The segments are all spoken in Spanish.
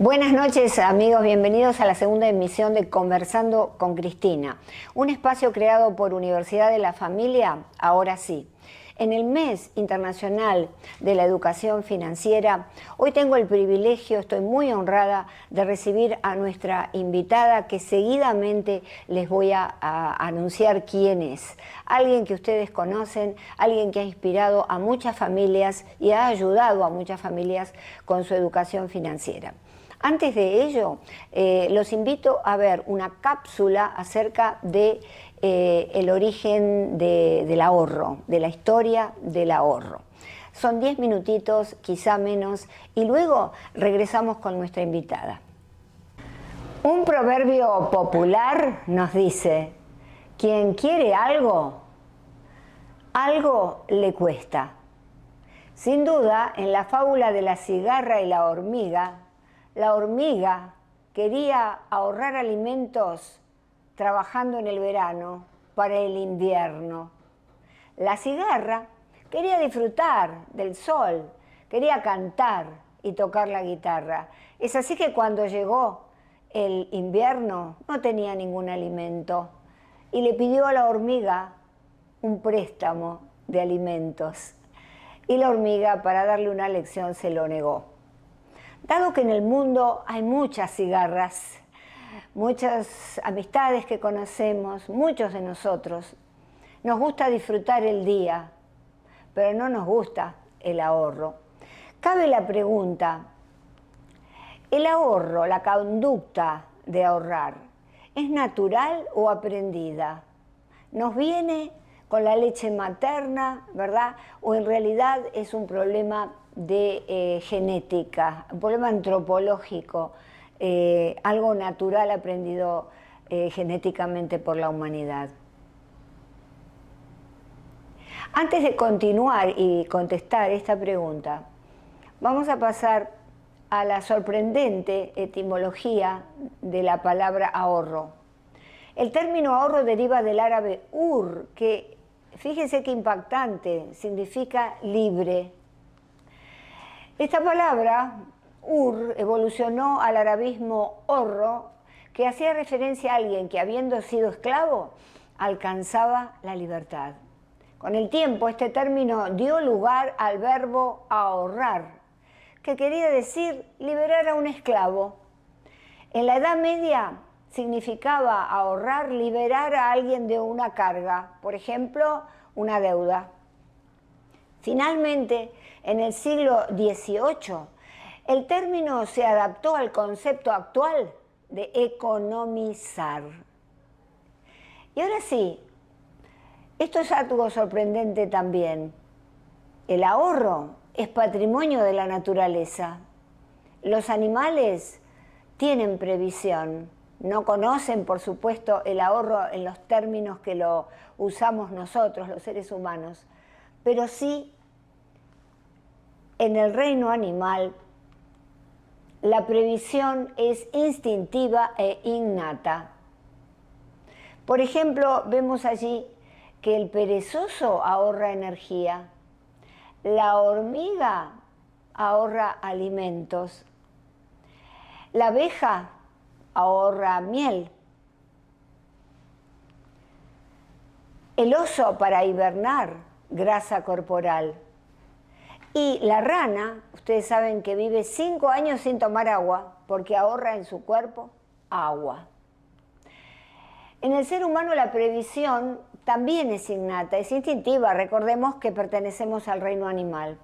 Buenas noches, amigos, bienvenidos a la segunda emisión de Conversando con Cristina, un espacio creado por Universidad de la Familia, ahora sí. En el Mes Internacional de la Educación Financiera, hoy tengo el privilegio, estoy muy honrada de recibir a nuestra invitada que seguidamente les voy a anunciar quién es. Alguien que ustedes conocen, alguien que ha inspirado a muchas familias y ha ayudado a muchas familias con su educación financiera. Antes de ello, los invito a ver una cápsula acerca de el origen del ahorro, de la historia del ahorro. Son 10 minutitos, quizá menos, y luego regresamos con nuestra invitada. Un proverbio popular nos dice: quien quiere algo, algo le cuesta. Sin duda, en la fábula de la cigarra y la hormiga quería ahorrar alimentos trabajando en el verano para el invierno. La cigarra quería disfrutar del sol, quería cantar y tocar la guitarra. Es así que cuando llegó el invierno no tenía ningún alimento y le pidió a la hormiga un préstamo de alimentos. Y la hormiga, para darle una lección, se lo negó. Dado que en el mundo hay muchas cigarras, muchas amistades que conocemos, muchos de nosotros, nos gusta disfrutar el día, pero no nos gusta el ahorro. Cabe la pregunta: ¿el ahorro, la conducta de ahorrar, es natural o aprendida? ¿Nos viene con la leche materna, verdad? ¿O en realidad es un problema de genética, un problema antropológico, algo natural aprendido genéticamente por la humanidad? Antes de continuar y contestar esta pregunta, vamos a pasar a la sorprendente etimología de la palabra ahorro. El término ahorro deriva del árabe ur, que, fíjense qué impactante, significa libre. Esta palabra, ur, evolucionó al arabismo horro, que hacía referencia a alguien que, habiendo sido esclavo, alcanzaba la libertad. Con el tiempo, este término dio lugar al verbo ahorrar, que quería decir liberar a un esclavo. En la Edad Media significaba ahorrar, liberar a alguien de una carga, por ejemplo, una deuda. Finalmente, en el siglo XVIII, el término se adaptó al concepto actual de economizar. Y ahora sí, esto es algo sorprendente también. El ahorro es patrimonio de la naturaleza. Los animales tienen previsión. No conocen, por supuesto, el ahorro en los términos que lo usamos nosotros, los seres humanos, pero sí, en el reino animal, la previsión es instintiva e innata. Por ejemplo, vemos allí que el perezoso ahorra energía, la hormiga ahorra alimentos, la abeja ahorra miel, el oso para hibernar, grasa corporal, y la rana, ustedes saben que vive 5 años sin tomar agua porque ahorra en su cuerpo agua. En el ser humano la previsión también es innata, es instintiva. Recordemos que pertenecemos al reino animal.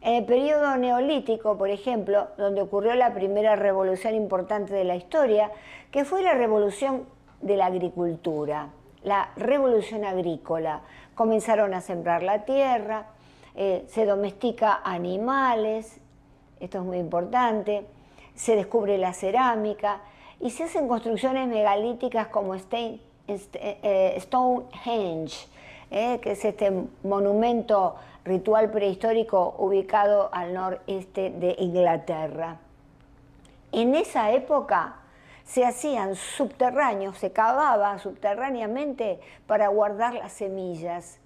En el periodo neolítico, por ejemplo, donde ocurrió la primera revolución importante de la historia, que fue la revolución de la agricultura, la revolución agrícola. Comenzaron a sembrar la tierra, se domestica animales, esto es muy importante, se descubre la cerámica y se hacen construcciones megalíticas como Stonehenge, que es este monumento ritual prehistórico ubicado al noreste de Inglaterra. En esa época se hacían subterráneos, se cavaba subterráneamente para guardar las semillas,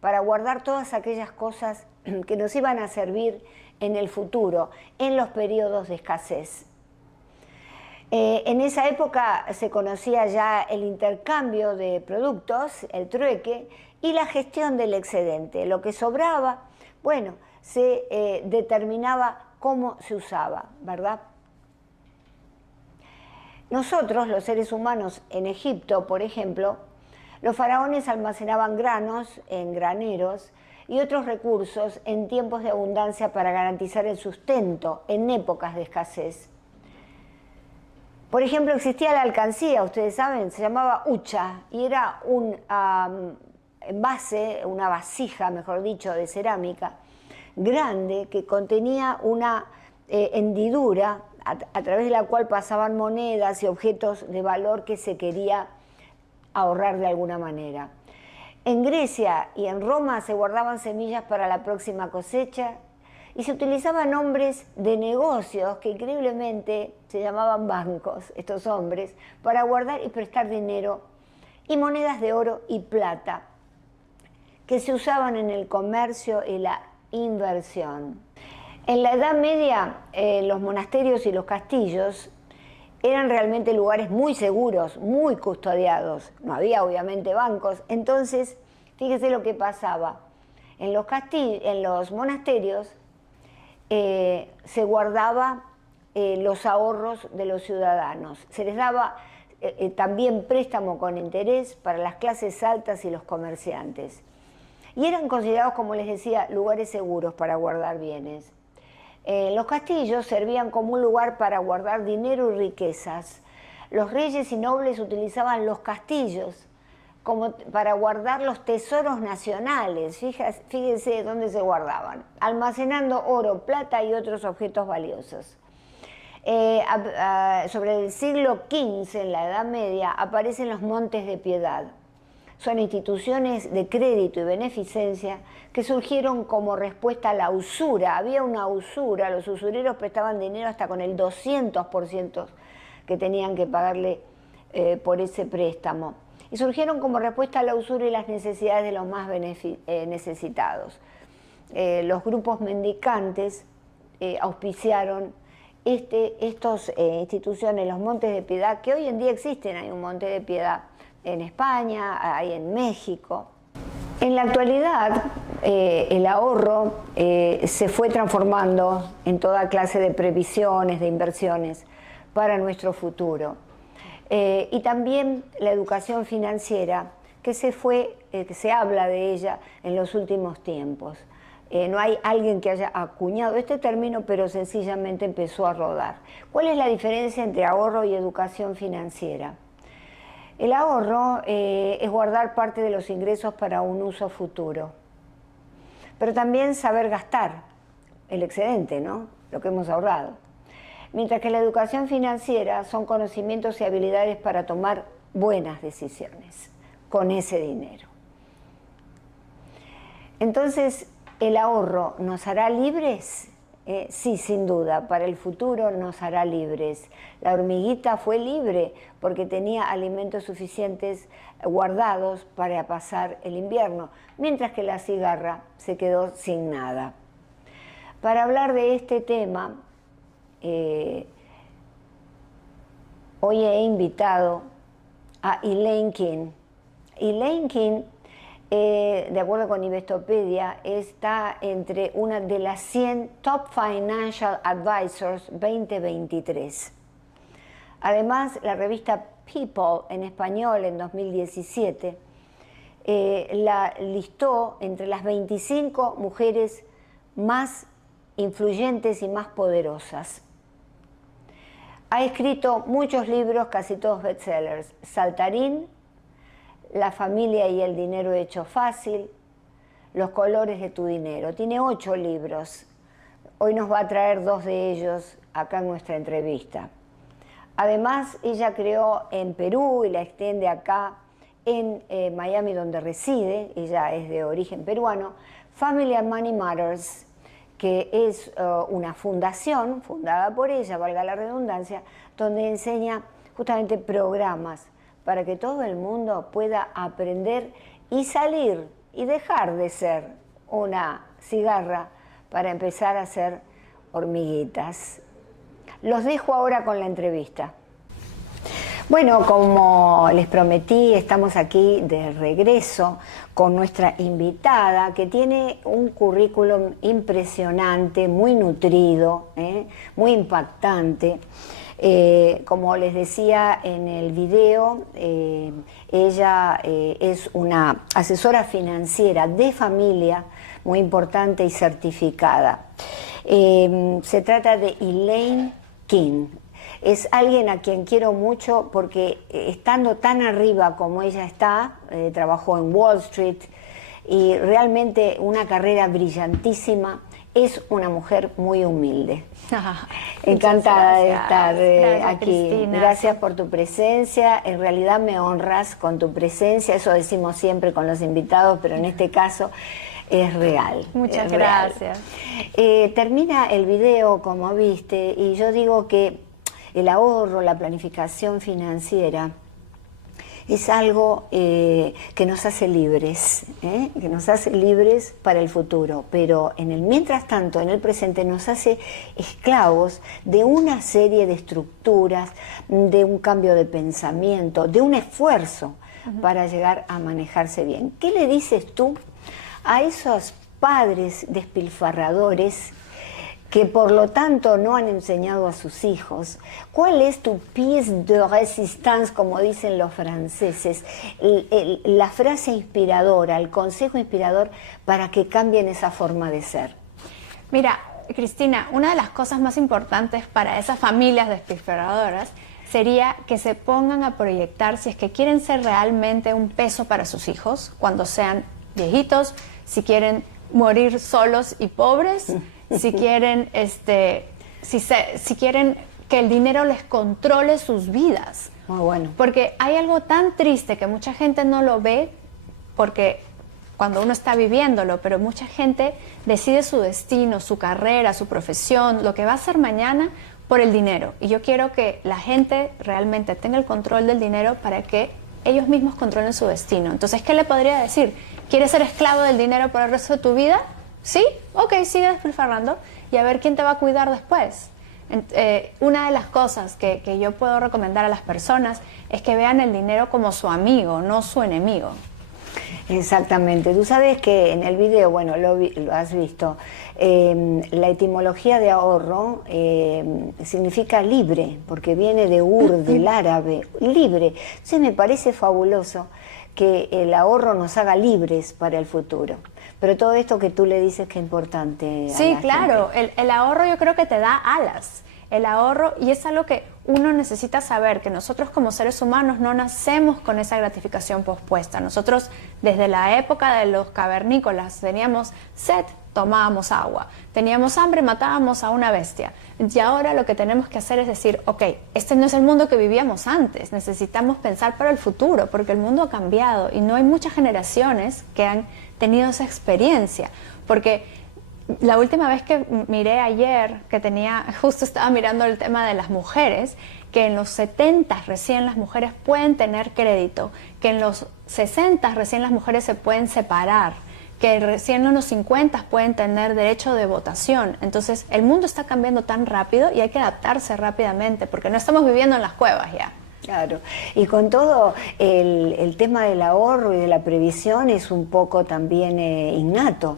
para guardar todas aquellas cosas que nos iban a servir en el futuro, en los periodos de escasez. En esa época se conocía ya el intercambio de productos, el trueque, y la gestión del excedente. Lo que sobraba, bueno, se determinaba cómo se usaba, ¿verdad? Nosotros, los seres humanos en Egipto, por ejemplo, los faraones almacenaban granos en graneros y otros recursos en tiempos de abundancia para garantizar el sustento en épocas de escasez. Por ejemplo, existía la alcancía, ustedes saben, se llamaba hucha y era un envase, una vasija, mejor dicho, de cerámica grande que contenía una hendidura a través de la cual pasaban monedas y objetos de valor que se quería ahorrar de alguna manera. En Grecia y en Roma se guardaban semillas para la próxima cosecha y se utilizaban nombres de negocios que increíblemente se llamaban bancos, estos hombres, para guardar y prestar dinero y monedas de oro y plata que se usaban en el comercio y la inversión. En la Edad Media, los monasterios y los castillos eran realmente lugares muy seguros, muy custodiados. No había obviamente bancos. Entonces, fíjese lo que pasaba. En los monasterios se guardaba los ahorros de los ciudadanos. Se les daba también préstamo con interés para las clases altas y los comerciantes. Y eran considerados, como les decía, lugares seguros para guardar bienes. Los castillos servían como un lugar para guardar dinero y riquezas. Los reyes y nobles utilizaban los castillos como para guardar los tesoros nacionales. Fíjense dónde se guardaban, almacenando oro, plata y otros objetos valiosos. Sobre el siglo XV, en la Edad Media, aparecen los Montes de Piedad. Son instituciones de crédito y beneficencia que surgieron como respuesta a la usura. Había una usura, los usureros prestaban dinero hasta con el 200% que tenían que pagarle por ese préstamo. Y surgieron como respuesta a la usura y las necesidades de los más necesitados. Los grupos mendicantes auspiciaron estas instituciones, los Montes de Piedad, que hoy en día existen. Hay un Monte de Piedad en España, hay en México. En la actualidad, el ahorro se fue transformando en toda clase de previsiones, de inversiones para nuestro futuro. Y también la educación financiera, que se habla de ella en los últimos tiempos. No hay alguien que haya acuñado este término, pero sencillamente empezó a rodar. ¿Cuál es la diferencia entre ahorro y educación financiera? El ahorro es guardar parte de los ingresos para un uso futuro, pero también saber gastar el excedente, ¿no? Lo que hemos ahorrado. Mientras que la educación financiera son conocimientos y habilidades para tomar buenas decisiones con ese dinero. Entonces, ¿el ahorro nos hará libres? Sí, sin duda, para el futuro nos hará libres. La hormiguita fue libre porque tenía alimentos suficientes guardados para pasar el invierno, mientras que la cigarra se quedó sin nada. Para hablar de este tema, hoy he invitado a Elaine King. Elaine King, de acuerdo con Investopedia, está entre una de las 100 Top Financial Advisors 2023. Además, la revista People en español en 2017 la listó entre las 25 mujeres más influyentes y más poderosas. Ha escrito muchos libros, casi todos bestsellers. Saltarín, La familia y el dinero hecho fácil, Los colores de tu dinero. Tiene 8 libros. Hoy nos va a traer 2 de ellos acá en nuestra entrevista. Además, ella creó en Perú y la extiende acá en Miami, donde reside. Ella es de origen peruano. Family and Money Matters, que es una fundación fundada por ella, valga la redundancia, donde enseña justamente programas para que todo el mundo pueda aprender y salir y dejar de ser una cigarra para empezar a ser hormiguitas. Los dejo ahora con la entrevista. Bueno, como les prometí, estamos aquí de regreso con nuestra invitada que tiene un currículum impresionante, muy nutrido, muy impactante. Como les decía en el video, ella es una asesora financiera de familia muy importante y certificada. Se trata de Elaine King. Es alguien a quien quiero mucho porque estando tan arriba como ella está, trabajó en Wall Street y realmente una carrera brillantísima, es una mujer muy humilde. Encantada de estar aquí. Cristina. Gracias por tu presencia. En realidad me honras con tu presencia. Eso decimos siempre con los invitados, pero en este caso es real. Muchas gracias. Termina el video, como viste, y yo digo que el ahorro, la planificación financiera es algo que nos hace libres, que nos hace libres para el futuro, pero en el mientras tanto, en el presente, nos hace esclavos de una serie de estructuras, de un cambio de pensamiento, de un esfuerzo para llegar a manejarse bien. ¿Qué le dices tú a esos padres despilfarradores que por lo tanto no han enseñado a sus hijos? ¿Cuál es tu pièce de résistance, como dicen los franceses? La frase inspiradora, el consejo inspirador para que cambien esa forma de ser. Mira, Cristina, una de las cosas más importantes para esas familias despilfarradoras sería que se pongan a proyectar si es que quieren ser realmente un peso para sus hijos cuando sean viejitos, si quieren morir solos y pobres, si quieren, si quieren que el dinero les controle sus vidas. Muy bueno. Porque hay algo tan triste que mucha gente no lo ve porque cuando uno está viviéndolo, pero mucha gente decide su destino, su carrera, su profesión, lo que va a hacer mañana por el dinero. Y yo quiero que la gente realmente tenga el control del dinero para que ellos mismos controlen su destino. Entonces, ¿qué le podría decir? ¿Quieres ser esclavo del dinero por el resto de tu vida? ¿Sí? Ok, sigue despilfarrando y a ver quién te va a cuidar después. Una de las cosas que yo puedo recomendar a las personas es que vean el dinero como su amigo, no su enemigo. Exactamente. Tú sabes que en el video, bueno, lo has visto, la etimología de ahorro significa libre, porque viene de del árabe, libre. Entonces me parece fabuloso que el ahorro nos haga libres para el futuro. Pero todo esto que tú le dices que es importante. Sí, claro. El ahorro yo creo que te da alas. El ahorro, y es algo que uno necesita saber, que nosotros como seres humanos no nacemos con esa gratificación pospuesta. Nosotros desde la época de los cavernícolas teníamos sed, tomábamos agua. Teníamos hambre, matábamos a una bestia. Y ahora lo que tenemos que hacer es decir, ok, este no es el mundo que vivíamos antes. Necesitamos pensar para el futuro, porque el mundo ha cambiado y no hay muchas generaciones que han tenido esa experiencia. Porque la última vez que miré ayer, justo estaba mirando el tema de las mujeres, que en los 70 recién las mujeres pueden tener crédito, que en los 60 recién las mujeres se pueden separar, que recién en los 50 pueden tener derecho de votación. Entonces el mundo está cambiando tan rápido y hay que adaptarse rápidamente porque no estamos viviendo en las cuevas ya. Claro, y con todo el tema del ahorro y de la previsión es un poco también innato.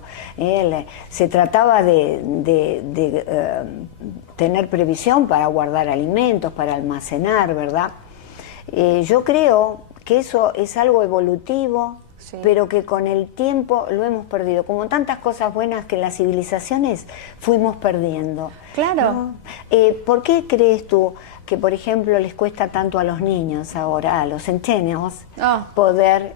Se trataba de tener previsión para guardar alimentos, para almacenar, ¿verdad? Yo creo que eso es algo evolutivo, sí, pero que con el tiempo lo hemos perdido, como tantas cosas buenas que en las civilizaciones fuimos perdiendo. Claro. ¿No? ¿Por qué crees tú que, por ejemplo, les cuesta tanto a los niños ahora, a los centennials, poder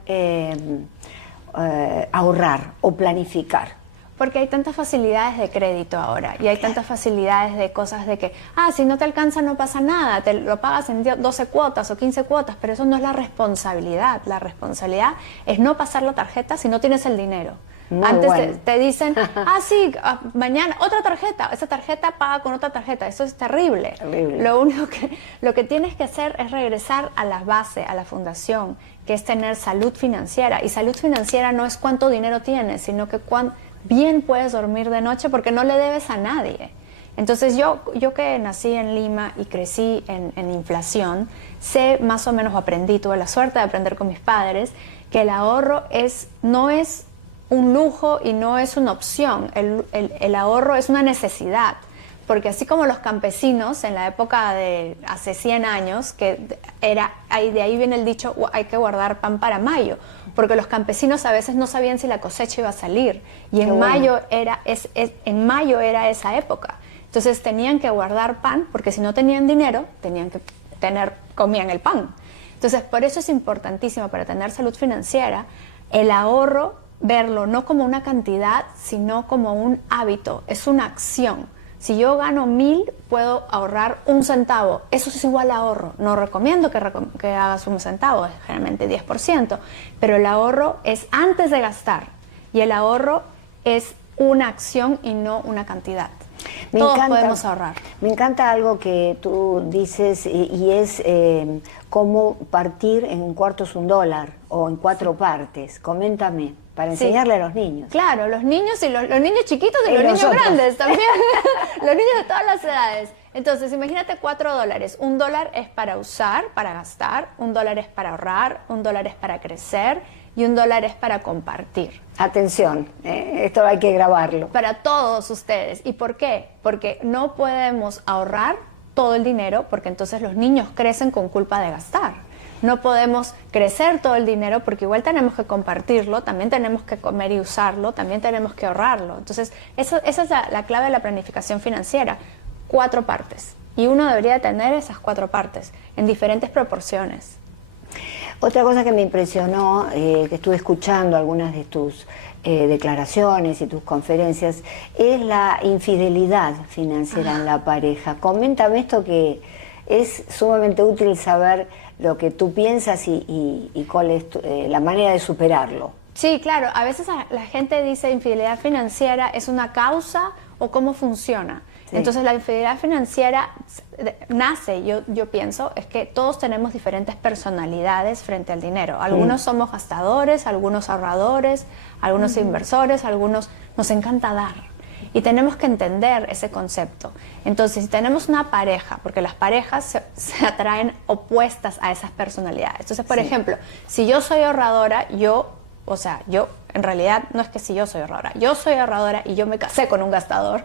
ahorrar o planificar? Porque hay tantas facilidades de crédito ahora y hay tantas facilidades de cosas de que, si no te alcanza no pasa nada, te lo pagas en 12 cuotas o 15 cuotas, pero eso no es la responsabilidad. La responsabilidad es no pasar la tarjeta si no tienes el dinero. Muy Antes bueno. te dicen, sí, mañana otra tarjeta, esa tarjeta paga con otra tarjeta, eso es terrible. Lo que tienes que hacer es regresar a la base, a la fundación, que es tener salud financiera. Y salud financiera no es cuánto dinero tienes, sino que bien puedes dormir de noche porque no le debes a nadie. Entonces yo que nací en Lima y crecí en inflación, sé más o menos, tuve la suerte de aprender con mis padres, que el ahorro no es un lujo y no es una opción, el ahorro es una necesidad. Porque así como los campesinos en la época de hace 100 años, de ahí viene el dicho, hay que guardar pan para mayo, porque los campesinos a veces no sabían si la cosecha iba a salir, y en mayo era esa época. Entonces tenían que guardar pan, porque si no tenían dinero, comían el pan. Entonces por eso es importantísimo, para tener salud financiera, el ahorro, verlo no como una cantidad, sino como un hábito, es una acción. Si yo gano 1,000, puedo ahorrar 1 centavo. Eso es igual a ahorro. No recomiendo que hagas 1 centavo, es generalmente 10%. Pero el ahorro es antes de gastar. Y el ahorro es una acción y no una cantidad. Todos podemos ahorrar. Me encanta algo que tú dices y es cómo partir en un cuarto es $1 o en 4 partes. Coméntame, para enseñarle a los niños. Claro, los niños y los niños chiquitos y los niños grandes también. Los niños de todas las edades. Entonces, imagínate $4. $1 es para usar, para gastar, $1 es para ahorrar, $1 es para crecer y $1 es para compartir. Atención, esto hay que grabarlo. Para todos ustedes. ¿Y por qué? Porque no podemos ahorrar todo el dinero, porque entonces los niños crecen con culpa de gastar. No podemos crecer todo el dinero porque igual tenemos que compartirlo, también tenemos que comer y usarlo, también tenemos que ahorrarlo. Entonces, esa es la clave de la planificación financiera. 4 partes. Y uno debería tener esas 4 partes en diferentes proporciones. Otra cosa que me impresionó, que estuve escuchando algunas de tus declaraciones y tus conferencias, es la infidelidad financiera en la pareja. Coméntame esto, que es sumamente útil saber lo que tú piensas y cuál es la manera de superarlo. Sí, claro. A veces la gente dice infidelidad financiera es una causa o cómo funciona. Sí. Entonces la infidelidad financiera nace, yo pienso, es que todos tenemos diferentes personalidades frente al dinero. Algunos somos gastadores, algunos ahorradores, algunos inversores, algunos nos encanta dar. Y tenemos que entender ese concepto. Entonces, si tenemos una pareja, porque las parejas se atraen opuestas a esas personalidades. Entonces, por ejemplo, si yo soy ahorradora, yo en realidad no es que si yo soy ahorradora y yo me casé con un gastador.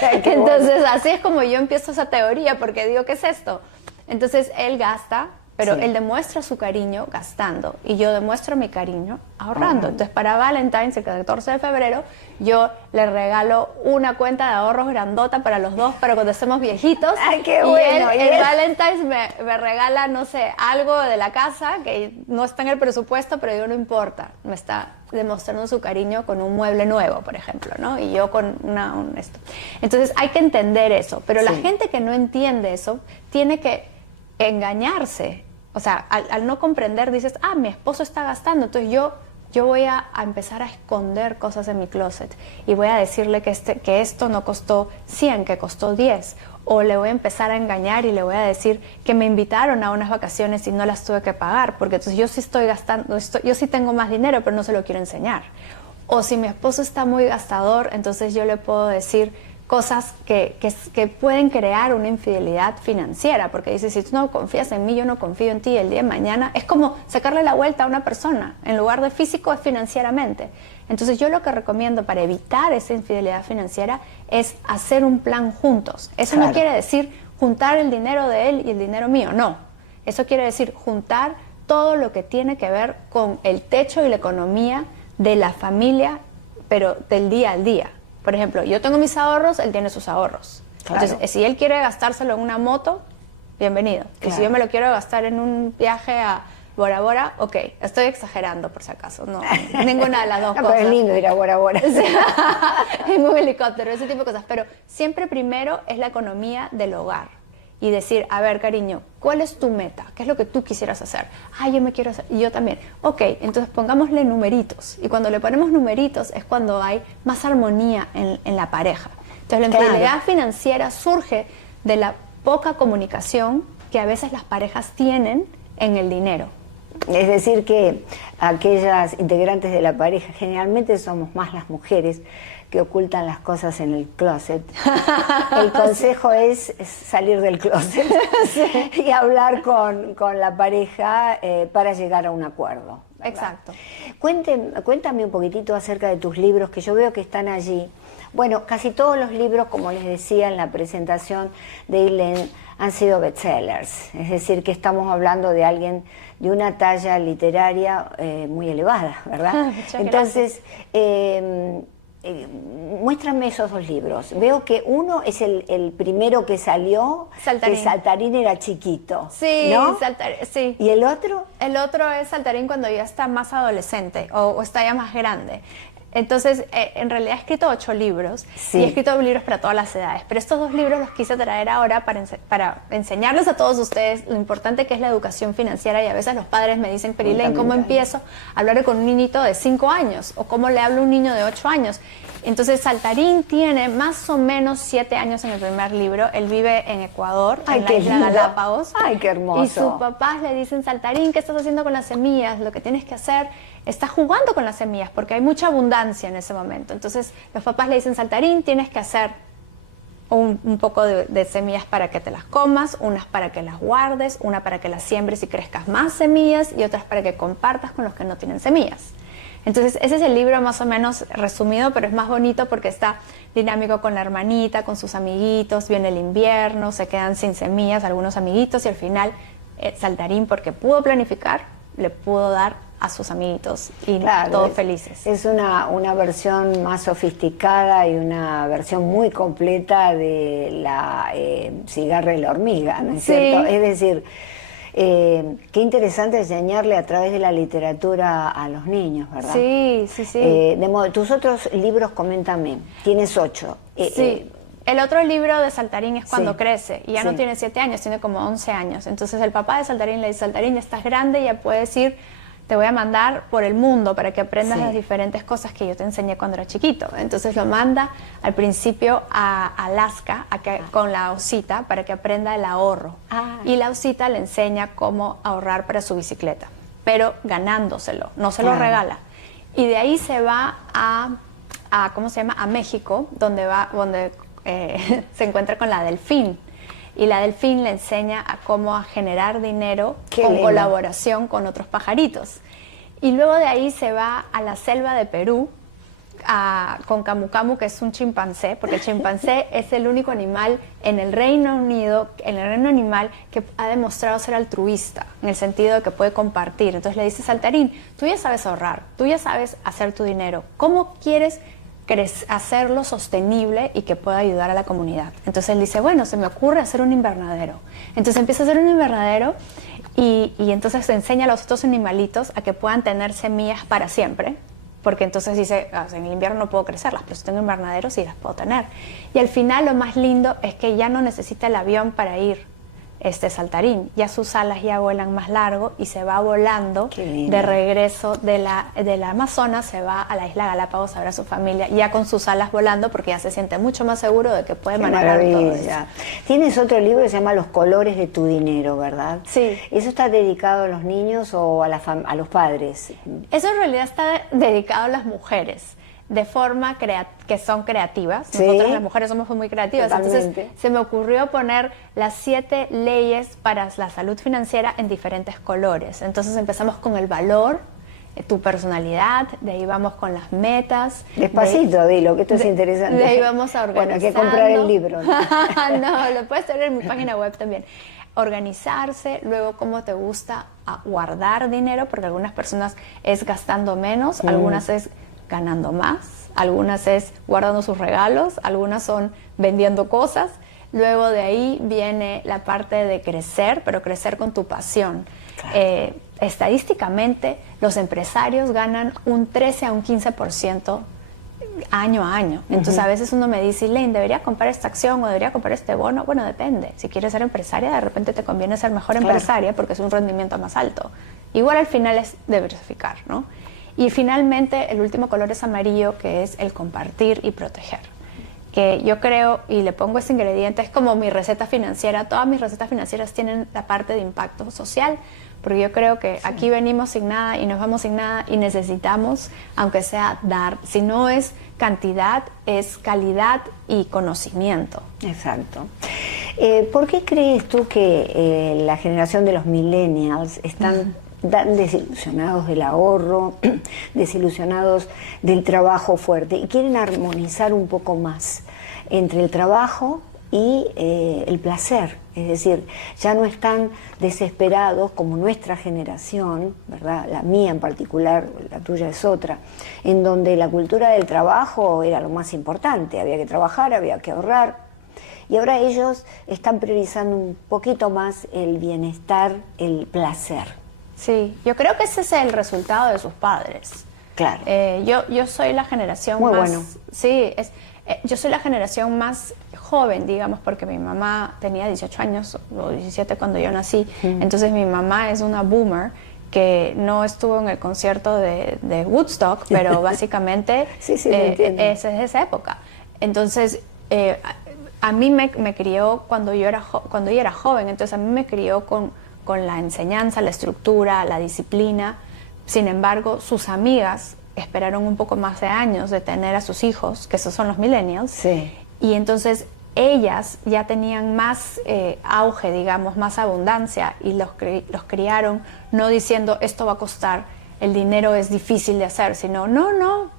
Entonces, así es como yo empiezo esa teoría, porque digo, ¿qué es esto? Entonces, él gasta, pero él demuestra su cariño gastando y yo demuestro mi cariño ahorrando. Entonces, para Valentine's, el 14 de febrero, yo le regalo una cuenta de ahorros grandota para los dos, para cuando estemos viejitos. ¡Ay, qué bueno! Y el Valentine's me regala, no sé, algo de la casa que no está en el presupuesto, pero digo, no importa. Me está demostrando su cariño con un mueble nuevo, por ejemplo, ¿no? Y yo con esto. Entonces, hay que entender eso. Pero la gente que no entiende eso tiene que engañarse. O sea, al no comprender, dices, mi esposo está gastando, entonces yo voy a empezar a esconder cosas en mi closet y voy a decirle que esto no costó 100, que costó 10. O le voy a empezar a engañar y le voy a decir que me invitaron a unas vacaciones y no las tuve que pagar, porque entonces yo sí estoy gastando, yo sí tengo más dinero, pero no se lo quiero enseñar. O si mi esposo está muy gastador, entonces yo le puedo decir cosas que pueden crear una infidelidad financiera, porque dices, si tú no confías en mí, yo no confío en ti, el día de mañana es como sacarle la vuelta a una persona, en lugar de físico es financieramente. Entonces yo lo que recomiendo para evitar esa infidelidad financiera es hacer un plan juntos. Eso no quiere decir juntar el dinero de él y el dinero mío, no. Eso quiere decir juntar todo lo que tiene que ver con el techo y la economía de la familia, pero del día al día. Por ejemplo, yo tengo mis ahorros, él tiene sus ahorros. Claro. Entonces, si él quiere gastárselo en una moto, bienvenido. Claro. Y si yo me lo quiero gastar en un viaje a Bora Bora, ok. Estoy exagerando, por si acaso. No, ninguna de las dos cosas. Pero es lindo ir a Bora Bora. En un helicóptero, ese tipo de cosas. Pero siempre primero es la economía del hogar. Y decir, a ver, cariño, ¿cuál es tu meta? ¿Qué es lo que tú quisieras hacer? Yo me quiero hacer, y yo también. Ok, entonces pongámosle numeritos. Y cuando le ponemos numeritos es cuando hay más armonía en la pareja. Entonces la infidelidad financiera surge de la poca comunicación que a veces las parejas tienen en el dinero. Es decir, que aquellas integrantes de la pareja, generalmente somos más las mujeres, que ocultan las cosas en el closet. El consejo es salir del closet y hablar con la pareja para llegar a un acuerdo, ¿verdad? Exacto. Cuéntame un poquitito acerca de tus libros, que yo veo que están allí. Bueno, casi todos los libros, como les decía en la presentación de Ilén, han sido bestsellers. Es decir, que estamos hablando de alguien de una talla literaria muy elevada, ¿verdad? Entonces, muéstrame esos dos libros. Veo que uno es el primero que salió, Saltarín. que Saltarín era chiquito, Sí, ¿no? sí. ¿Y el otro? El otro es Saltarín cuando ya está más adolescente o está ya más grande. Entonces, en realidad he escrito 8 libros Sí. y he escrito libros para todas las edades, pero estos 2 libros los quise traer ahora para enseñarles a todos ustedes lo importante que es la educación financiera, y a veces los padres me dicen, pero Ilén, ¿cómo empiezo a hablar con un niñito de 5 años? ¿O cómo le hablo a un niño de 8 años? Entonces, Saltarín tiene más o menos 7 años en el primer libro. Él vive en Ecuador, Ay, en la qué isla lindo. Galápagos. Ay, qué hermoso. Y sus papás le dicen, Saltarín, ¿qué estás haciendo con las semillas? Lo que tienes que hacer, estás jugando con las semillas, porque hay mucha abundancia en ese momento. Entonces, los papás le dicen, Saltarín, tienes que hacer un poco de semillas para que te las comas, unas para que las guardes, una para que las siembres y crezcas más semillas, y otras para que compartas con los que no tienen semillas. Entonces, ese es el libro más o menos resumido, pero es más bonito porque está dinámico con la hermanita, con sus amiguitos, viene el invierno, se quedan sin semillas algunos amiguitos, y al final Saltarín, porque pudo planificar, le pudo dar a sus amiguitos, y Claro, todos felices. Es una versión más sofisticada y una versión muy completa de la cigarra y la hormiga, ¿no es Sí. cierto? Es decir, qué interesante enseñarle a través de la literatura a los niños, ¿verdad? Sí, sí, sí. De modo, tus otros libros, coméntame, tienes 8. Sí. El otro libro de Saltarín es Cuando Sí. crece, y ya Sí. no tiene 7 años, tiene como 11 años. Entonces el papá de Saltarín le dice, Saltarín, ya estás grande, ya puedes ir, te voy a mandar por el mundo para que aprendas Sí. las diferentes cosas que yo te enseñé cuando era chiquito. Entonces lo manda al principio a Alaska con la osita para que aprenda el ahorro. Ah. Y la osita le enseña cómo ahorrar para su bicicleta, pero ganándoselo, no se lo Claro. regala. Y de ahí se va a ¿cómo se llama? A México, donde se encuentra con la delfín. Y la delfín le enseña a cómo a generar dinero Qué con lindo. colaboración con otros pajaritos. Y luego de ahí se va a la selva de Perú con Camu Camu, que es un chimpancé, porque el chimpancé es el único animal en el Reino Unido, en el reino animal, que ha demostrado ser altruista, en el sentido de que puede compartir. Entonces le dice, Saltarín, tú ya sabes ahorrar, tú ya sabes hacer tu dinero, ¿cómo quieres hacerlo sostenible y que pueda ayudar a la comunidad? Entonces él dice, bueno, se me ocurre hacer un invernadero. Entonces empieza a hacer un invernadero y entonces se enseña a los otros animalitos a que puedan tener semillas para siempre, porque entonces dice, en el invierno no puedo crecerlas, pero si tengo invernaderos sí las puedo tener. Y al final lo más lindo es que ya no necesita el avión para ir Saltarín, ya sus alas ya vuelan más largo y se va volando de regreso de la Amazonas, se va a la isla Galápagos a ver a su familia, ya con sus alas volando, porque ya se siente mucho más seguro de que puede manejar todo eso. Tienes otro libro que se llama Los colores de tu dinero, ¿verdad? Sí. ¿Eso está dedicado a los niños o a los padres? Eso en realidad está dedicado a las mujeres, de forma que son creativas. Sí. Nosotras las mujeres somos muy creativas. Totalmente. Entonces se me ocurrió poner las 7 leyes para la salud financiera en diferentes colores. Entonces empezamos con el valor, tu personalidad, de ahí vamos con las metas. Despacito, dilo, que esto es interesante. De ahí vamos a organizar. Bueno, hay que comprar el libro, ¿no? No, lo puedes tener en mi página web también. Organizarse, luego cómo te gusta guardar dinero, porque algunas personas es gastando menos, algunas es ganando más, algunas es guardando sus regalos, algunas son vendiendo cosas. Luego de ahí viene la parte de crecer, pero crecer con tu pasión. Claro. Estadísticamente, los empresarios ganan un 13 a un 15% año a año. Entonces, a veces uno me dice, Ilén, ¿debería comprar esta acción o debería comprar este bono? Bueno, depende. Si quieres ser empresaria, de repente te conviene ser mejor empresaria porque es un rendimiento más alto. Igual al final es diversificar, ¿no? Y finalmente, el último color es amarillo, que es el compartir y proteger. que yo creo, y le pongo ese ingrediente, es como mi receta financiera. Todas mis recetas financieras tienen la parte de impacto social, porque yo creo que aquí venimos sin nada y nos vamos sin nada y necesitamos, aunque sea dar. Si no es cantidad, es calidad y conocimiento. Exacto. ¿Por qué crees tú que la generación de los millennials están tan desilusionados del ahorro, desilusionados del trabajo fuerte y quieren armonizar un poco más entre el trabajo y el placer? Es decir, ya no están desesperados como nuestra generación, ¿verdad? La mía en particular, la tuya es otra, en donde la cultura del trabajo era lo más importante, había que trabajar, había que ahorrar, y ahora ellos están priorizando un poquito más el bienestar, el placer. Sí, yo creo que ese es el resultado de sus padres. Claro. Yo soy la generación Muy más... bueno. Sí, yo soy la generación más joven, digamos, porque mi mamá tenía 18 años o 17 cuando yo nací. Entonces mi mamá es una boomer que no estuvo en el concierto de Woodstock, pero básicamente lo entiendo. es de esa época. Entonces, a mí me crió cuando yo era joven, entonces a mí me crió con la enseñanza, la estructura, la disciplina. Sin embargo, sus amigas esperaron un poco más de años de tener a sus hijos, que esos son los millennials, Sí. y entonces ellas ya tenían más auge, digamos, más abundancia, y los criaron no diciendo esto va a costar, el dinero es difícil de hacer, sino no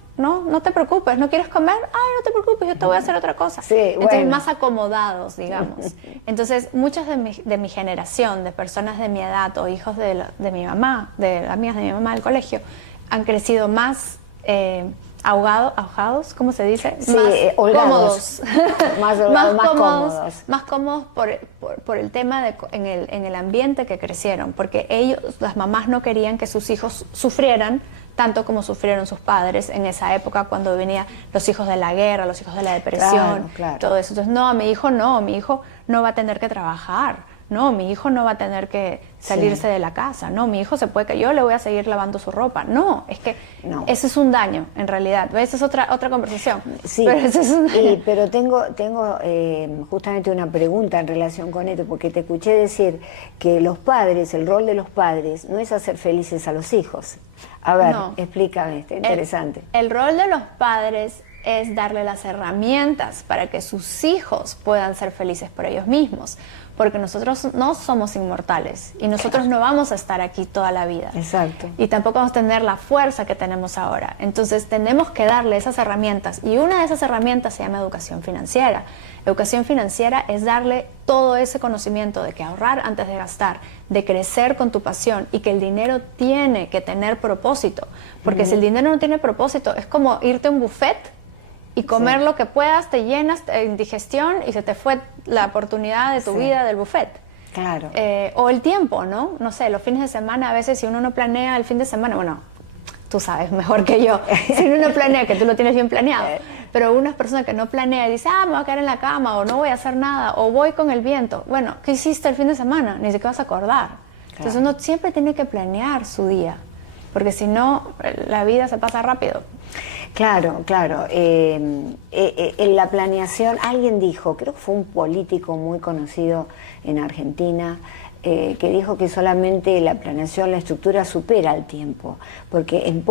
te preocupes, ¿no quieres comer? Ay, no te preocupes, yo te voy a hacer otra cosa. Sí, Entonces, bueno. más acomodados, digamos. Entonces, muchas de mi generación, de personas de mi edad o hijos de mi mamá, de amigas de mi mamá del colegio, han crecido más ahogados, ¿cómo se dice? Sí, más holgados. cómodos. Más holgados, más cómodos. Más cómodos por el tema en el ambiente que crecieron, porque ellos, las mamás, no querían que sus hijos sufrieran tanto como sufrieron sus padres en esa época cuando venían los hijos de la guerra, los hijos de la depresión, Claro. todo eso. Entonces, no, mi hijo no va a tener que trabajar, no, mi hijo no va a tener que salirse de la casa, no, mi hijo yo le voy a seguir lavando su ropa. No, es que ese es un daño, en realidad. Esa es otra conversación. Sí, pero ese es un daño. pero tengo justamente una pregunta en relación con esto, porque te escuché decir que los padres, el rol de los padres no es hacer felices a los hijos. A ver, explícame, está interesante. El rol de los padres es darle las herramientas para que sus hijos puedan ser felices por ellos mismos, porque nosotros no somos inmortales y nosotros no vamos a estar aquí toda la vida. Exacto. Y tampoco vamos a tener la fuerza que tenemos ahora. Entonces tenemos que darle esas herramientas, y una de esas herramientas se llama educación financiera. Educación financiera es darle todo ese conocimiento de que ahorrar antes de gastar, de crecer con tu pasión, y que el dinero tiene que tener propósito, porque si el dinero no tiene propósito es como irte a un buffet y comer lo que puedas, te llenas en digestión y se te fue la oportunidad de tu vida del buffet. Claro. O el tiempo, ¿no? No sé, los fines de semana, a veces si uno no planea el fin de semana, bueno, tú sabes mejor que yo, si uno no planea, que tú lo tienes bien planeado, pero una persona que no planea y dice, me voy a quedar en la cama, o no voy a hacer nada, o voy con el viento. Bueno, ¿qué hiciste el fin de semana? Ni siquiera vas a acordar. Claro. Entonces uno siempre tiene que planear su día, porque si no, la vida se pasa rápido. Claro. En la planeación, alguien dijo, creo que fue un político muy conocido en Argentina, que dijo que solamente la planeación, la estructura supera el tiempo, porque en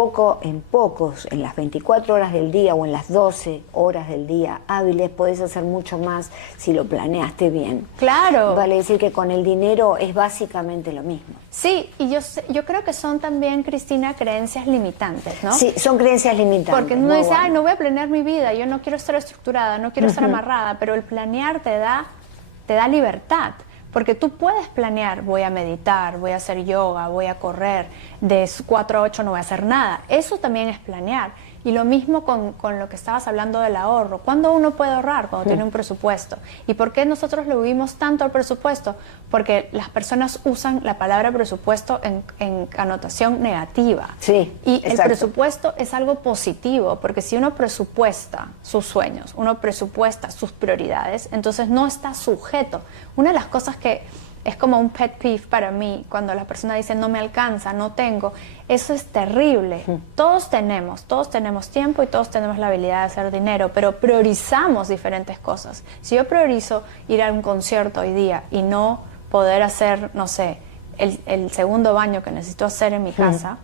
las 24 horas del día o en las 12 horas del día hábiles podés hacer mucho más si lo planeaste bien. Claro. Vale decir que con el dinero es básicamente lo mismo. Sí, y yo creo que son también, Cristina, creencias limitantes, ¿no? Sí, son creencias limitantes. Porque uno dice, no voy a planear mi vida, yo no quiero estar estructurada, no quiero estar amarrada, pero el planear te da libertad. Porque tú puedes planear, voy a meditar, voy a hacer yoga, voy a correr, de 4 a 8 no voy a hacer nada. Eso también es planear. Y lo mismo con lo que estabas hablando del ahorro. ¿Cuándo uno puede ahorrar? Cuando tiene un presupuesto. ¿Y por qué nosotros le huimos tanto al presupuesto? Porque las personas usan la palabra presupuesto en connotación negativa. Sí, y exacto. El presupuesto es algo positivo, porque si uno presupuesta sus sueños, uno presupuesta sus prioridades, entonces no está sujeto. Una de las cosas que Es como un pet peeve para mí cuando la persona dice no me alcanza, no tengo. Eso es terrible. Todos tenemos tiempo y todos tenemos la habilidad de hacer dinero, pero priorizamos diferentes cosas. Si yo priorizo ir a un concierto hoy día y no poder hacer, no sé, el segundo baño que necesito hacer en mi casa,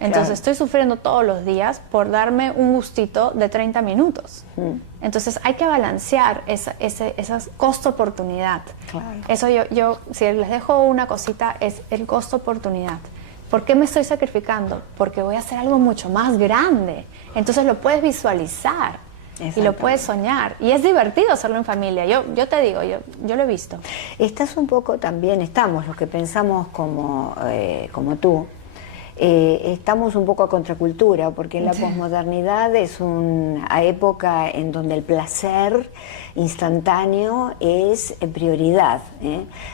entonces estoy sufriendo todos los días por darme un gustito de 30 minutos. Entonces hay que balancear esa costo-oportunidad. Claro. Eso yo, si les dejo una cosita, es el costo-oportunidad. ¿Por qué me estoy sacrificando? Porque voy a hacer algo mucho más grande. Entonces lo puedes visualizar y lo puedes soñar. Y es divertido hacerlo en familia. Yo te digo, yo lo he visto. Estás un poco también, estamos los que pensamos como tú, estamos un poco a contracultura, porque la posmodernidad es una época en donde el placer instantáneo es prioridad,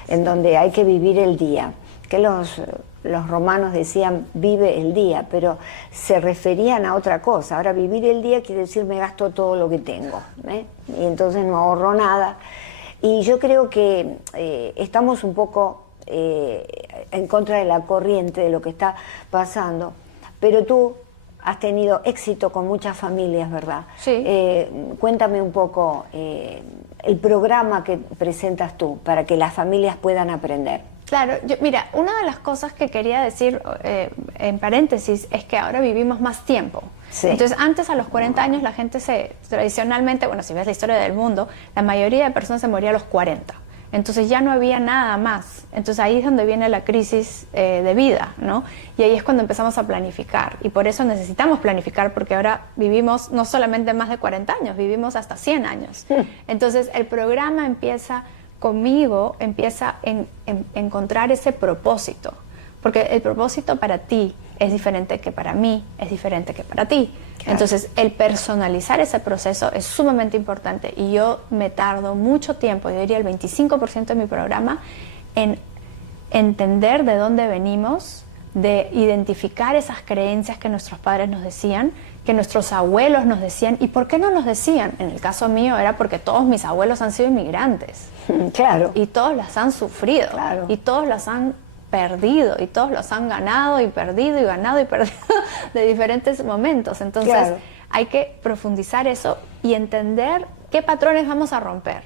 en donde hay que vivir el día. Que los romanos decían vive el día, pero se referían a otra cosa. Ahora vivir el día quiere decir me gasto todo lo que tengo, y entonces no ahorro nada. Y yo creo que estamos un poco en contra de la corriente de lo que está pasando, pero tú has tenido éxito con muchas familias, ¿verdad? Sí. Cuéntame un poco el programa que presentas tú para que las familias puedan aprender. Claro, mira, una de las cosas que quería decir en paréntesis es que ahora vivimos más tiempo. Sí. Entonces, antes a los 40 años la gente tradicionalmente, bueno, si ves la historia del mundo, la mayoría de personas se moría a los 40. Entonces ya no había nada más. Entonces ahí es donde viene la crisis de vida, ¿no? Y ahí es cuando empezamos a planificar. Y por eso necesitamos planificar, porque ahora vivimos no solamente más de 40 años, vivimos hasta 100 años. Entonces el programa empieza conmigo, empieza en encontrar ese propósito. Porque el propósito para ti es diferente que para mí, es diferente que para ti. Claro. Entonces, el personalizar ese proceso es sumamente importante y yo me tardo mucho tiempo, yo diría el 25% de mi programa, en entender de dónde venimos, de identificar esas creencias que nuestros padres nos decían, que nuestros abuelos nos decían. ¿Y por qué no nos decían? En el caso mío era porque todos mis abuelos han sido inmigrantes. Claro. Y todos las han sufrido. Claro. Y todos las han perdido y todos los han ganado y perdido y ganado y perdido de diferentes momentos. Entonces claro, hay que profundizar eso y entender qué patrones vamos a romper.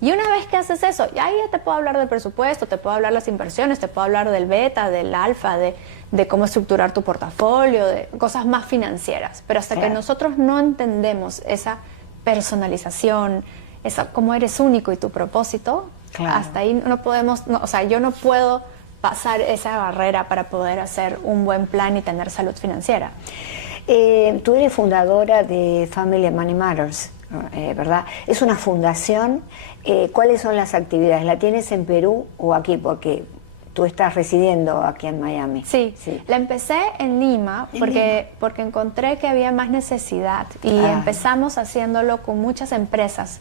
Y una vez que haces eso, ya te puedo hablar del presupuesto, te puedo hablar de las inversiones, te puedo hablar del beta, del alfa, de cómo estructurar tu portafolio, de cosas más financieras. Pero hasta claro, que nosotros no entendemos esa personalización, cómo eres único y tu propósito, claro, hasta ahí no podemos, o sea, yo no puedo pasar esa barrera para poder hacer un buen plan y tener salud financiera. Tú eres fundadora de Family Money Matters, ¿verdad? Es una fundación. ¿Cuáles son las actividades? ¿La tienes en Perú o aquí? Porque tú estás residiendo aquí en Miami. Sí, sí. La empecé en Lima porque encontré que había más necesidad y empezamos haciéndolo con muchas empresas.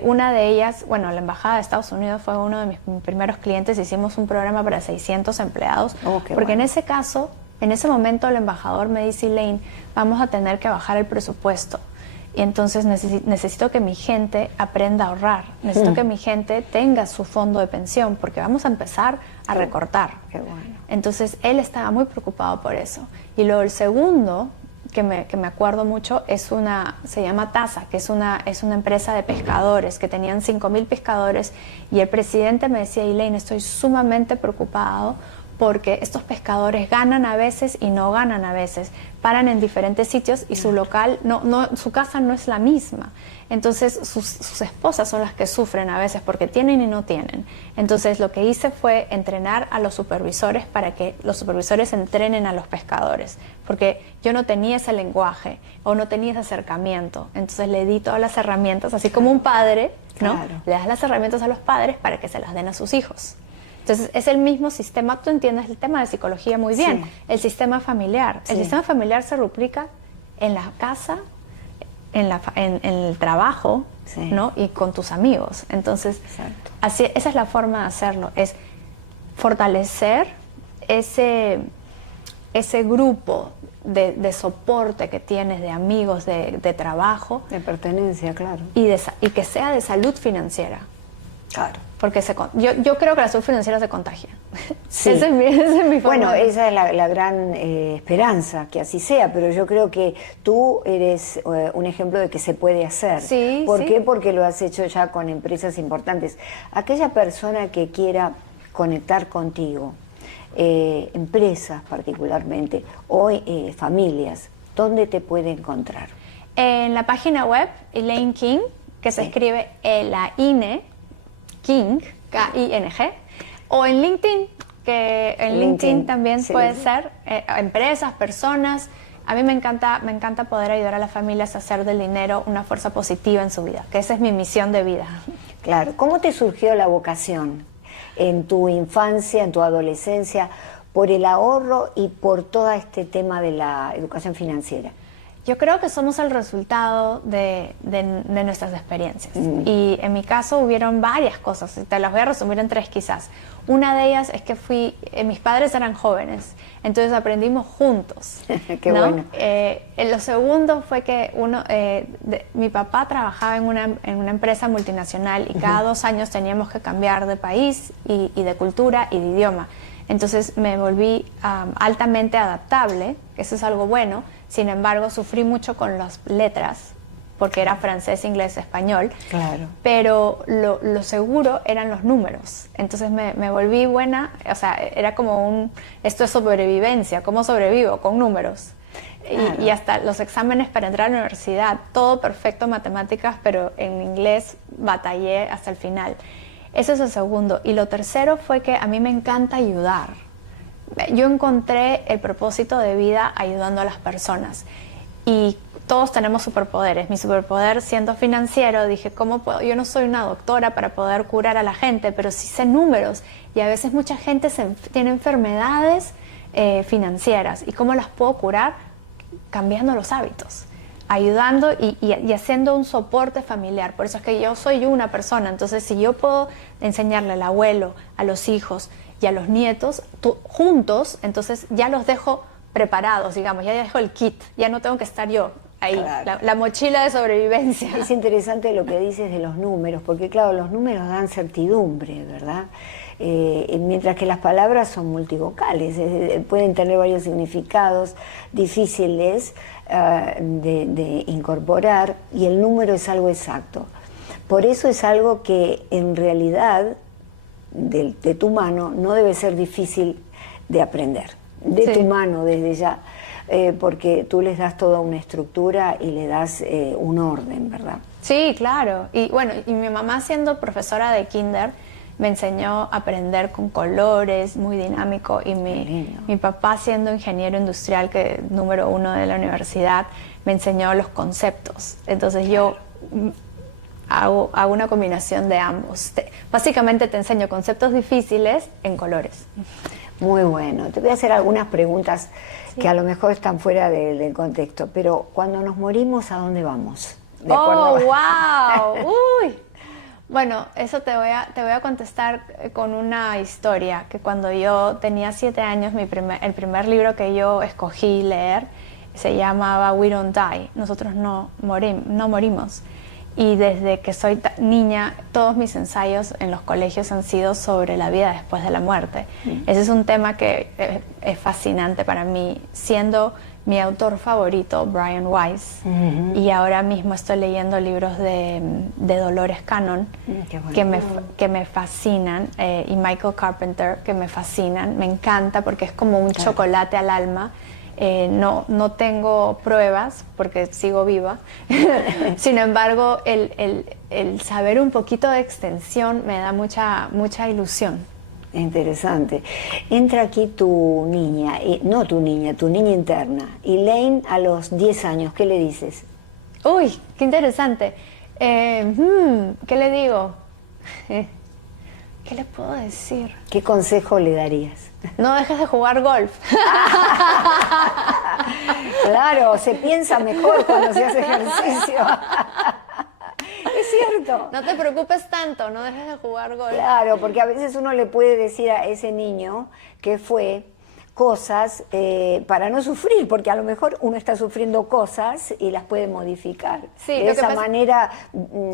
Una de ellas, bueno, la Embajada de Estados Unidos fue uno de mis primeros clientes. Hicimos un programa para 600 empleados. Porque bueno, en ese caso, en ese momento el embajador me dice, Elaine, vamos a tener que bajar el presupuesto. Y entonces necesito que mi gente aprenda a ahorrar. Necesito que mi gente tenga su fondo de pensión porque vamos a empezar a recortar. Qué bueno. Entonces él estaba muy preocupado por eso. Y luego el segundo que me acuerdo mucho se llama TASA, que es una empresa de pescadores que tenían 5,000 pescadores y el presidente me decía, Elaine, estoy sumamente preocupado porque estos pescadores ganan a veces y no ganan a veces, paran en diferentes sitios y su local, su casa no es la misma. Entonces sus esposas son las que sufren a veces porque tienen y no tienen. Entonces lo que hice fue entrenar a los supervisores para que los supervisores entrenen a los pescadores, porque yo no tenía ese lenguaje o no tenía ese acercamiento. Entonces le di todas las herramientas, así como un padre, ¿no? Claro. Le das las herramientas a los padres para que se las den a sus hijos. Entonces, es el mismo sistema, tú entiendes el tema de psicología muy bien, sí, el sistema familiar. Sí. El sistema familiar se rubrica en la casa, en el trabajo, sí, ¿no? Y con tus amigos. Entonces, esa es la forma de hacerlo, es fortalecer ese grupo de soporte que tienes, de amigos, de trabajo. De pertenencia, claro. Y que sea de salud financiera. Claro. Porque yo creo que la salud financiera se contagia. Sí. Esa es mi forma. Bueno, esa es la gran esperanza, que así sea, pero yo creo que tú eres un ejemplo de que se puede hacer. Sí, ¿Por sí. qué? Porque lo has hecho ya con empresas importantes. Aquella persona que quiera conectar contigo, empresas particularmente, o familias, ¿dónde te puede encontrar? En la página web, Elaine King, que se escribe Elaine King, K-I-N-G, o en LinkedIn, que en LinkedIn también puede ser, empresas, personas. A mí me encanta poder ayudar a las familias a hacer del dinero una fuerza positiva en su vida, que esa es mi misión de vida. Claro. ¿Cómo te surgió la vocación en tu infancia, en tu adolescencia, por el ahorro y por todo este tema de la educación financiera? Yo creo que somos el resultado de nuestras experiencias. Y en mi caso hubieron varias cosas, te las voy a resumir en 3 quizás. Una de ellas es que mis padres eran jóvenes, entonces aprendimos juntos. Qué ¿no? bueno. Lo segundo fue que mi papá trabajaba en una empresa multinacional y cada 2 años teníamos que cambiar de país y de cultura y de idioma. Entonces me volví altamente adaptable, que eso es algo bueno. Sin embargo, sufrí mucho con las letras, porque era francés, inglés, español. Claro. Pero lo seguro eran los números. Entonces me volví buena, o sea, era como esto es sobrevivencia, ¿cómo sobrevivo? Con números. Claro. Y hasta los exámenes para entrar a la universidad, todo perfecto en matemáticas, pero en inglés batallé hasta el final. Eso es el segundo. Y lo tercero fue que a mí me encanta ayudar. Yo encontré el propósito de vida ayudando a las personas y todos tenemos superpoderes. Mi superpoder siendo financiero, dije, ¿cómo puedo? Yo no soy una doctora para poder curar a la gente, pero sí sé números y a veces mucha gente tiene enfermedades financieras. ¿Y cómo las puedo curar? Cambiando los hábitos, ayudando y haciendo un soporte familiar. Por eso es que yo soy una persona, entonces si yo puedo enseñarle al abuelo, a los hijos y a los nietos juntos, entonces ya los dejo preparados, digamos, ya dejo el kit, ya no tengo que estar yo ahí, claro. la mochila de sobrevivencia. Es interesante lo que dices de los números, porque claro, los números dan certidumbre, ¿verdad? Mientras que las palabras son multivocales, pueden tener varios significados difíciles de incorporar, y el número es algo exacto. Por eso es algo que en realidad de tu mano no debe ser difícil de aprender, de tu mano desde ya, porque tú les das toda una estructura y le das un orden, ¿verdad? Sí, claro. Y bueno, y mi mamá siendo profesora de kinder me enseñó a aprender con colores, muy dinámico, y mi papá siendo ingeniero industrial, que número 1 de la universidad, me enseñó los conceptos. Entonces yo hago una combinación de ambos. Básicamente te enseño conceptos difíciles en colores. Muy bueno. Te voy a hacer algunas preguntas que a lo mejor están fuera del contexto, pero cuando nos morimos, ¿a dónde vamos? ¿De acuerdo? ¡Wow! ¡Uy! Bueno, eso te voy a contestar con una historia, que cuando yo tenía 7 años, el primer libro que yo escogí leer se llamaba We Don't Die, nosotros no morimos. Y desde que soy niña, todos mis ensayos en los colegios han sido sobre la vida después de la muerte. Ese es un tema que es fascinante para mí, siendo mi autor favorito, Brian Weiss. Y ahora mismo estoy leyendo libros de Dolores Cannon, que me fascinan, y Michael Carpenter, que me fascinan. Me encanta porque es como un chocolate al alma. No tengo pruebas porque sigo viva. Sin embargo, el saber un poquito de extensión me da mucha ilusión. Interesante. Entra aquí tu niña, tu niña interna, Elaine, a los 10 años, ¿qué le dices? Uy, qué interesante. ¿Qué le digo? ¿Qué le puedo decir? ¿Qué consejo le darías? No dejes de jugar golf. Claro, se piensa mejor cuando se hace ejercicio. Es cierto. No te preocupes tanto, no dejes de jugar golf. Claro, porque a veces uno le puede decir a ese niño que fue cosas para no sufrir, porque a lo mejor uno está sufriendo cosas y las puede modificar. Sí, de esa manera,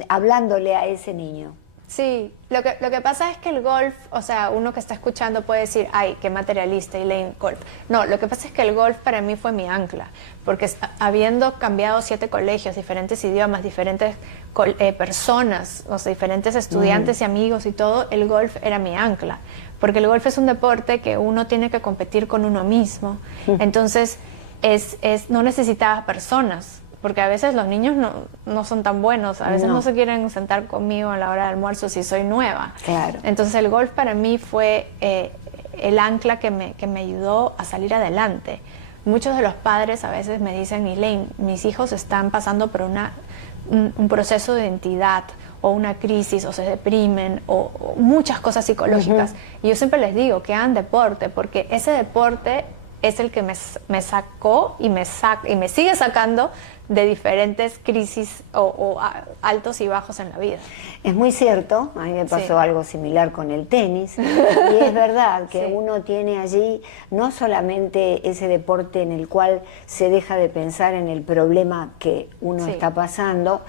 hablándole a ese niño. Sí, lo que pasa es que el golf, o sea, uno que está escuchando puede decir, ay, qué materialista, Elaine, golf. No, lo que pasa es que el golf para mí fue mi ancla, porque habiendo cambiado 7 colegios, diferentes idiomas, diferentes personas, o sea, diferentes estudiantes y amigos y todo, el golf era mi ancla, porque el golf es un deporte que uno tiene que competir con uno mismo, entonces no necesitaba personas. Porque a veces los niños no son tan buenos, a veces no se quieren sentar conmigo a la hora del almuerzo si soy nueva. Claro. Entonces el golf para mí fue el ancla que me ayudó a salir adelante. Muchos de los padres a veces me dicen, Elaine, mis hijos están pasando por un proceso de identidad o una crisis o se deprimen o muchas cosas psicológicas. Y yo siempre les digo que hagan deporte porque ese deporte es el que me sacó y me sigue sacando de diferentes crisis o altos y bajos en la vida. Es muy cierto, a mí me pasó algo similar con el tenis, y es verdad que uno tiene allí no solamente ese deporte en el cual se deja de pensar en el problema que uno está pasando,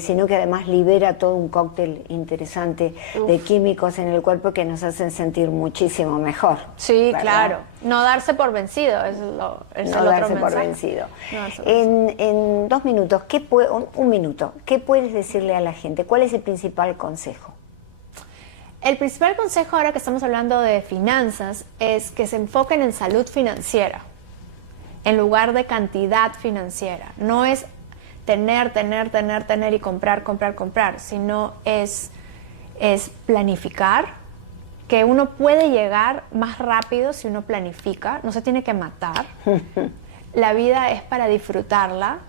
sino que además libera todo un cóctel interesante de químicos en el cuerpo que nos hacen sentir muchísimo mejor. Sí, ¿verdad? claro. No darse por vencido es el otro mensaje. No darse por vencido. En 2 minutos, un minuto, ¿qué puedes decirle a la gente? ¿Cuál es el principal consejo? El principal consejo, ahora que estamos hablando de finanzas, es que se enfoquen en salud financiera, en lugar de cantidad financiera. No es tener y comprar, sino es planificar, que uno puede llegar más rápido si uno planifica, no se tiene que matar. La vida es para disfrutarla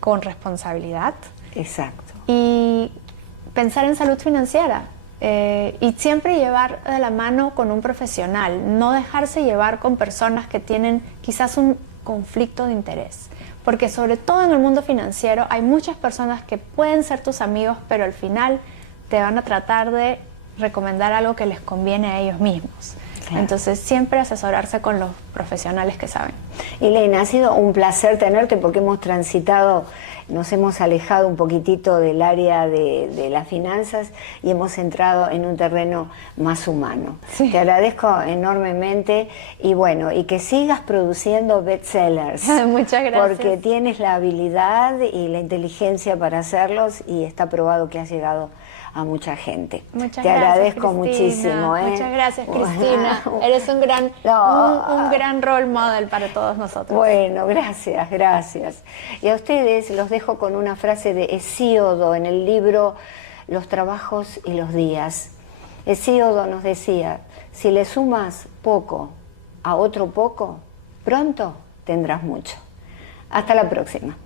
con responsabilidad. Exacto. Y pensar en salud financiera y siempre llevar de la mano con un profesional, no dejarse llevar con personas que tienen quizás un conflicto de interés, porque sobre todo en el mundo financiero hay muchas personas que pueden ser tus amigos, pero al final te van a tratar de recomendar algo que les conviene a ellos mismos. Claro. Entonces siempre asesorarse con los profesionales que saben. Elaine, ha sido un placer tenerte porque hemos transitado, nos hemos alejado un poquitito del área de las finanzas y hemos entrado en un terreno más humano. Sí. Te agradezco enormemente y bueno, y que sigas produciendo bestsellers. Muchas gracias. Porque tienes la habilidad y la inteligencia para hacerlos y está probado que has llegado a mucha gente. Muchas Te gracias, agradezco Cristina. Muchísimo. Muchas gracias, Cristina. Eres un gran role model para todos nosotros. Bueno, gracias. Y a ustedes los dejo con una frase de Hesíodo en el libro Los trabajos y los días. Hesíodo nos decía, si le sumas poco a otro poco, pronto tendrás mucho. Hasta la próxima.